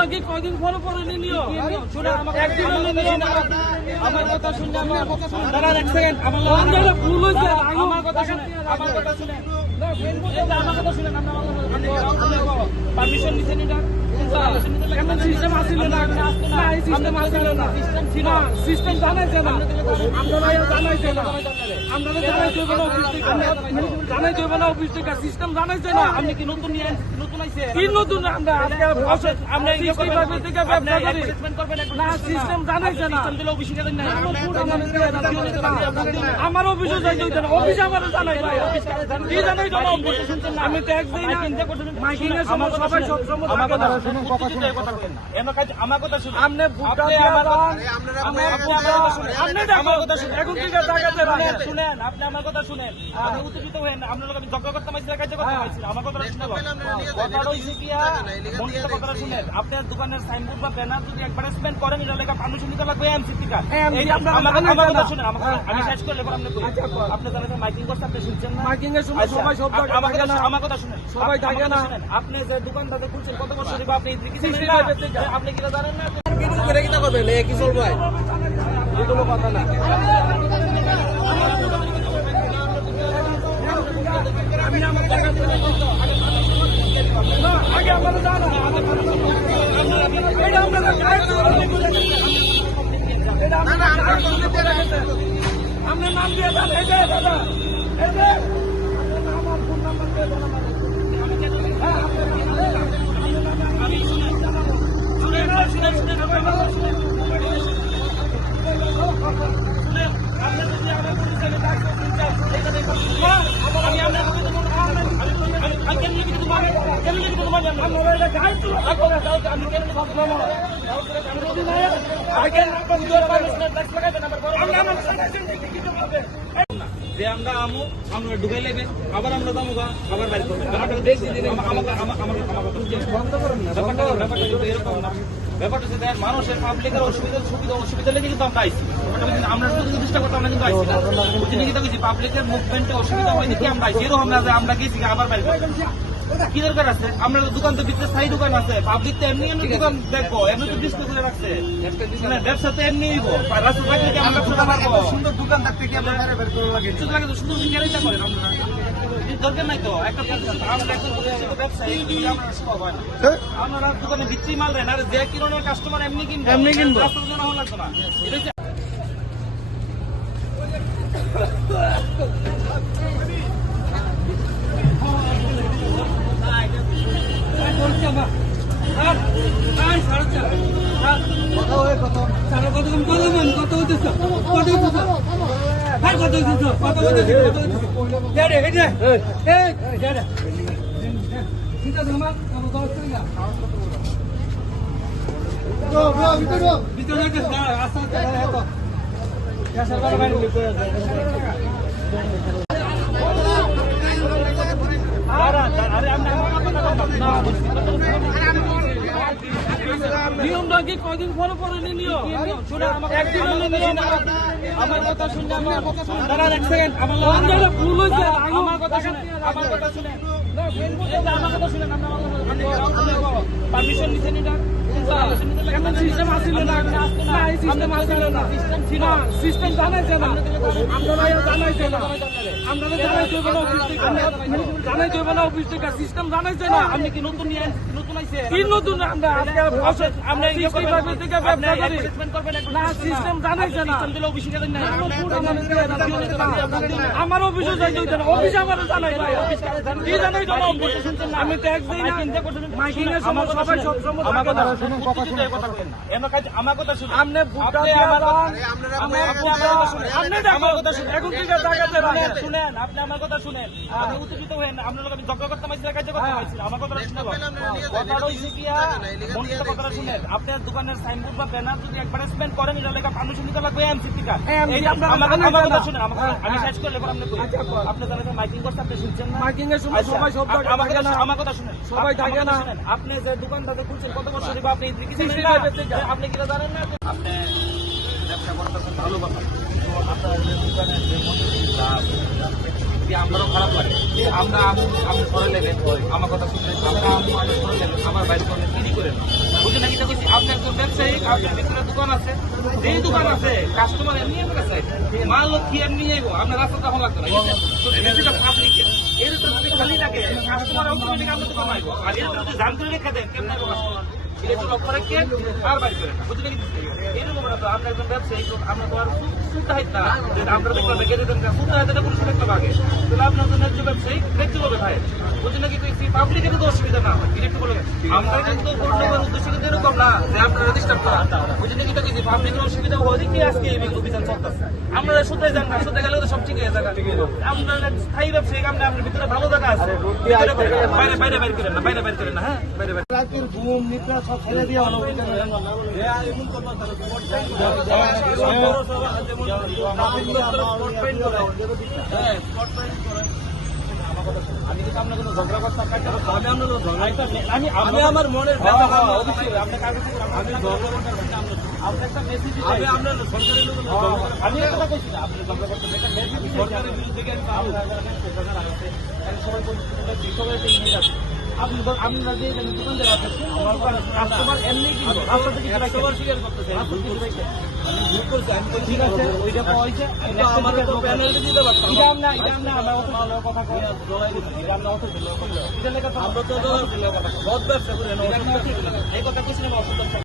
নিয়মটা কি কয়দিন পরে পরে নিও? একদিন আমার কথা শুনে দাঁড়ান এক সেকেন্ড, আমার ভুল হয়েছে। আমার কথা শুনে আমার কথা শুনে পারমিশন নিছেন এটা? সিস্টেম আসিল না, সিস্টেম আসিল না, সিস্টেম জানাইছে না, আপনারা জানাইছে না, আপনারা জানাইছে না অফিস থেকে, জানাইছে না অফিস থেকে, সিস্টেম জানাইছে না। আপনি কি নতুন নিয়ে নতুন আইছে? কি নতুন? আমরা আজকে আমরা এই থেকে ব্যবসা করি না, সিস্টেম জানাইছে না। সিস্টেম দিলে অফিসে গেলেন না, আমার অফিসে যাইতে হইতো না, অফিস আমার জানাই ভাই, কি জানাই তো না, আমি ট্যাক্স দেই না, মাইকিং এর সময় সবাই সব সময় আমার কথা শুনুন, কথা শুনুন, এমন কাজ আমার কথা শুনুন, আপনি বুকটা দিয়ে আমার কথা শুনুন, এখন কি টাকা শুনেন, আপনি আমার কথা শুনেন, আপনি উত্তেজিত হয়েন, আপনার লোক আমি ঝগড়া করতে পারছি না, কাজ করতে পারছি না, আমার কথাটা শুনে কথাটা হইছে কি মনটা কথাটা শুনেন, আপনার দোকানের সাইনবোর্ড বা ব্যানার যদি অ্যাডভার্টাইজমেন্ট করেন এটা লেখা পারমিশন নিতে লাগবে এমসিপি কার্ড। আমার কথা শুনেন, আমি শেষ করলে পর আপনি আপনি জানেন মাইকিং করতে আপনি শুনছেন না, মাইকিং এর সময় সবাই সব আমার কথা শুনেন, সবাই থাকে না, আপনি যে দোকানটাতে খুলছেন কত বছর ধরে আপনি আপনি কি জানেন না, করে কিনা করবেন কি চলবে এগুলো কথা না। আমি আমার আগে আপনারা জানা আপনার নাম দিয়ে দেন, এই যে দাদা, এই যে আমার ফোন নাম্বার দিয়ে দেন, যে আমরা আমু আমরা ঢুকাই লেবেন, আবার আমরা দামু আবার বাইর করবেন, ব্যাপারটা দেখছি বন্ধ করেন না, ব্যাপারটা কিন্তু এরকম না, ব্যাপারটা হচ্ছে দেখেন মানুষের পাবলিকের অসুবিধা লেগে কিন্তু আমরা আইসি, আমরা শুধু চেষ্টা করতে আমরা কিন্তু আইসি না, পাবলিকের মুভমেন্টে অসুবিধা হয়নি কি আমরা আইসি, এরকম না যে আমরা গেছি আবার বাইর করবেন, কি দরকার আছে? আমরা দোকান তো ভিতরে স্থায়ী দোকান আছে, পাবলিক তো এমনি এমনি দোকান দেখবো, এমনি তো ডিসপ্লে করে রাখছে, ব্যবসা তো এমনি হইব, রাস্তা থাকলে কি আমরা ব্যবসাটা পারবো? সুন্দর দোকান থাকতে কি আমরা বাইরে বের করে লাগে, সুন্দর সুন্দর গ্যারেজটা করেন আপনারা, দরকার নাই তো একটা ব্যবসায়ী আপনারা দোকানে বিচ্ছি মাল দেন, আর যে কিরণের কাস্টমার এমনি কিনবো রাস্তার জন্য লাগতো না। নিয়মটা কি কয়দিন পরে পরে নিও? একদিন আমার কথা শুনে দাঁড়ান এক সেকেন্ড, আমার ভুল হয়েছে, আমার কথা শুনে আমার কথা শুনে আমার কথা শুনেন, পারমিশন নিছেন এটা? সিস্টেম আসিল না, সিস্টেম আসিল না, সিস্টেম জানাইছে না, আপনারা জানাইছে না, আপনারা জানাইছে না অফিস থেকে, জানাইছে না অফিস থেকে, সিস্টেম জানাইছে না। আপনি কি নতুন নিয়ে নতুন আইছে? কি নতুন? আমরা আজকে আমরা এই থেকে ব্যবসা করি না, সিস্টেম জানাইছে না, সিস্টেম দিলে অফিসে গেলেন না, আমার অফিসে যাইতে হইতো না, অফিস আমার জানাই ভাই, কি জানাই তো না, আমি ট্যাক্স দেই না, মাইকিং এর সময় সবাই সব সময় আমার কথা শুনুন, কথা শুনুন, এমন কাজ আমার কথা শুনুন, আপনি বুকটা দিয়ে আমার কথা শুনেন, এখন কি টাকা শুনেন, আপনি আমার কথা শুনেন, আপনি উত্তেজিত হয়েন, আপনার লোক আমি ঝগড়া করতে পারছি না, কাজ করতে পারছি না, আমার কথাটা শুনে কথাটা হইছে কি মনটা কথাটা শুনেন, আপনার দোকানের সাইনবোর্ড বা ব্যানার যদি অ্যাডভার্টাইজমেন্ট করেন এটা লেখা পারমিশন নিতে লাগবে এমসিপি কার্ড। আমার কথা শুনেন, আমি শেষ করলে পর আপনি জানেন মাইকিং করতে আপনি শুনছেন না, মাইকিং এর সময় সবাই সব আমার কথা শুনেন, সবাই থাকে না, আপনি যে দোকানটাতে খুলছেন কত বছর ধরে আপনি আপনি কি জানেন না, আপনি ব্যবসা করতেছেন ভালো কথা, আপনার দোকানের যে আমারও খারাপ লাগে, আমরা আমি করে নেবেন আমার কথা শুনলেন, আমরা আমি করে নেবেন, আমার বাইরে করলে কি করেন বুঝলেন নাকি? বলছি আপনি একজন ব্যবসায়ী, আপনার ভিতরে দোকান আছে, যেই দোকান আছে কাস্টমার এমনি আপনার কাছে মাল কি এমনি যাইব, আপনার রাস্তা তখন লাগবে না। এটা পাবলিকের এর উপরে যদি খালি থাকে কাস্টমার অটোমেটিক আপনার দোকান আইব, আর এর উপরে যদি জাম করে রেখে দেন কেমন আইব কাস্টমার? এটা একটু লক্ষ্য রেখে আর বাইর করে না, বুঝলেন কি? এরকম না তো আমরা একজন ব্যবসায়ী, আমরা তো আর সুতাহিত না যে আমরা দোকানে গেলে দেন না, সুতাহিতটা পুরো সুরক্ষা ভাগে, তাহলে আপনার জন্য একজন ব্যবসায়ী দেখতে হবে ভাই, বুঝলেন নাকি? পাবলিকের তো অসুবিধা না, এটা একটু বলে আমরা কিন্তু পূর্ণবার উদ্দেশ্য কিন্তু এরকম না যে আপনারা ডিস্টার্ব করা, বুঝলেন কি? কিছু পাবলিকের অসুবিধা হয় কি আজকে এই অভিযান চলতেছে, আমরা সুতায় যান না, সুতায় গেলে তো সব ঠিক হয়ে যাবে। আমরা স্থায়ী ব্যবসায়ী, আমরা আপনার ভিতরে ভালো জায়গা আছে, বাইরে বাইরে বাইর করেন না, বাইরে বাইর করেন না, হ্যাঁ বাইরে বাইরে। রাতের ঘুম নিদ্রা সব ছেড়ে দিয়ে হলো আমি কিন্তু আপনার কোনো ঝগড়া করতে আমি আমার মনের অবশ্যই আপনার কাগজ আমি আপনি একটা মেসেজ আমি আপনার সরকারের লোক আমি একটা কথা বলছি না, আপনি ঝগড়া করতে একটা মেসেজ সরকারের বিরুদ্ধে সবাই বলছি আপনি আমি দোকানদার আছে, কাস্টমার এমনি কিন্তু রাস্তা থেকে সবার স্বীকার করতে চাই আমি ভুল করছি আমি ঠিক আছে, ওইটা পাওয়া হয়েছে আমার তো পেনাল্টি দিতে পারতাম আমরা অত ভালো কথা কই এটা আমরা অত ভালো আমরা তো বদ ব্যবসা করি এই কথা কইছিলাম অসুবিধা